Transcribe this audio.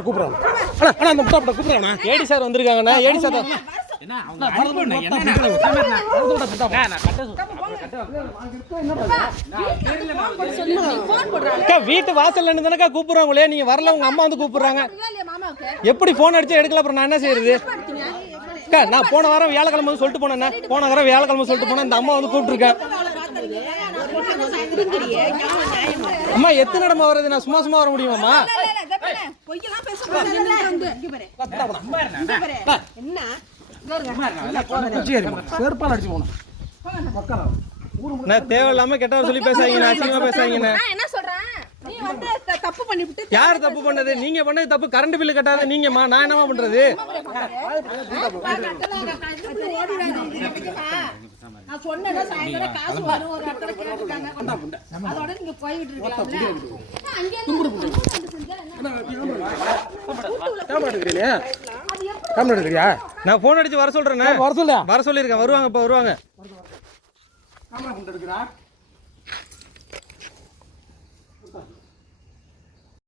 கூப்பிடுறாங்க அண்ணா அண்ணா அந்த முட்டா கூப்பிடுறாங்க ஏடி சார் வந்திருக்காங்கண்ணா ஏடி சார் வீட்டு வாசல்ல இருந்து தானக்கா கூப்பிடுறாங்களே? நீங்க வரல உங்க அம்மா வந்து கூப்பிடுறாங்க. எப்படி போன் அடிச்சா எடுக்கல அப்புறம் நான் என்ன செய்யறது? அக்கா நான் போன வாரம் வியாழக்கிழமை வந்து சொல்லிட்டு போனேன் போன வாரம் வியாழக்கிழமை சொல்லிட்டு போனேன். இந்த அம்மா வந்து கூப்பிட்டுருக்கேன் அம்மா எத்தனை இடமா வருது நான் சும்மா சும்மா வர முடியுமாம்மா? பொய்யெல்லாம் பேசக்கூடாது. இங்க பாரு இங்க பாரு. என்ன? செருப்பால் அடிச்சு போகணும் மக்கள் தேவையில்லாம கெட்டவர சொல்லி பேசாதீங்க அசிங்கமா பேசாதீங்கண்ணே நான் என்ன சொல்றேன் நீ வந்து த- தப்பு பண்ணிவிட்டு யார் தப்பு பண்ணது நீங்க பண்ணது தப்பு கரண்ட் பில்லு கட்டாத நீங்கம்மா நான் என்னமா பண்றது நான் காமெடி எடுக்கிறியா? நான் ஃபோன் அடிச்சு வர சொல்றேண்ணே. வர சொல்ல வர சொல்லியிருக்கேன். வருவாங்க இப்போ வருவாங்க. கேமரா கொண்டு எடுக்கிறா?